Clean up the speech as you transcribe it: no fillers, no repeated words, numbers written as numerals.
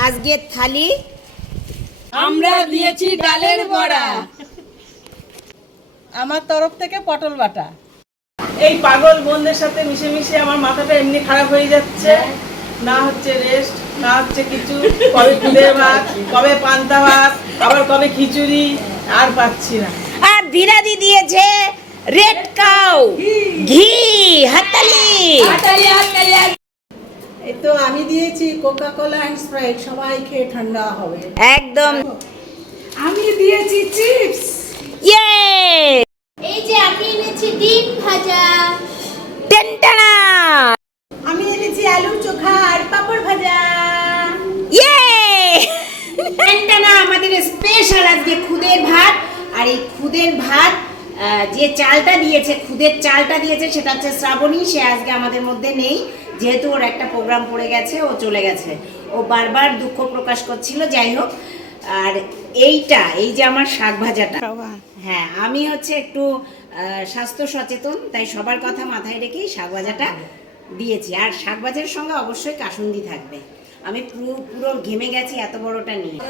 আজকের থালি আমরা দিয়েছি ডালের বড়া। আমার তরফ থেকে পটল বাটা। এই পাগল বোনদের সাথে মিশে মিশে আমার মাথাটা এমনি খারাপ হয়ে যাচ্ছে। না হচ্ছে রেস্ট, না হচ্ছে কিছু। কবে খুদে ভাত, কবে পান্তা ভাত, আবার কবে খিচুড়ি, আর পাচ্ছি না। আর ধীরাদি দিয়েছে রেড কাউ ঘি হাতালি। এই তো আমি দিয়েছি কোকা কোলা এন্ড স্প্রাইট, সবাই খেয়ে ঠান্ডা হবে। একদম। আমি দিয়েছি চিপস। ইয়ে এই যে আমি এনেছি ডিম ভাজা। টেনটানা। আমি এনেছি আলু চোখা আর পাপড় ভাজা। ইয়ে টেনটানা। আমাদের স্পেশাল আজকে খুদের ভাত। আর এই খুদের ভাত যে চালটা দিয়েছে, খুদের চালটা দিয়েছে, সেটা হচ্ছে শ্রাবণী। সে আজকে আমাদের মধ্যে নেই, যেহেতু ওর একটা প্রোগ্রাম পড়ে গেছে, ও চলে গেছে। ও বারবার দুঃখ প্রকাশ করছিল। যাই হোক, আর এইটা, এই যে আমার শাক ভাজাটা, হ্যাঁ, আমি হচ্ছে একটু স্বাস্থ্য সচেতন, তাই সবার কথা মাথায় রেখেই শাক ভাজাটা দিয়েছি। আর শাক ভাজার সঙ্গে অবশ্যই কাসুন্দি থাকবে। আমি পুরো ঘেমে গেছি এত বড়টা নিয়ে।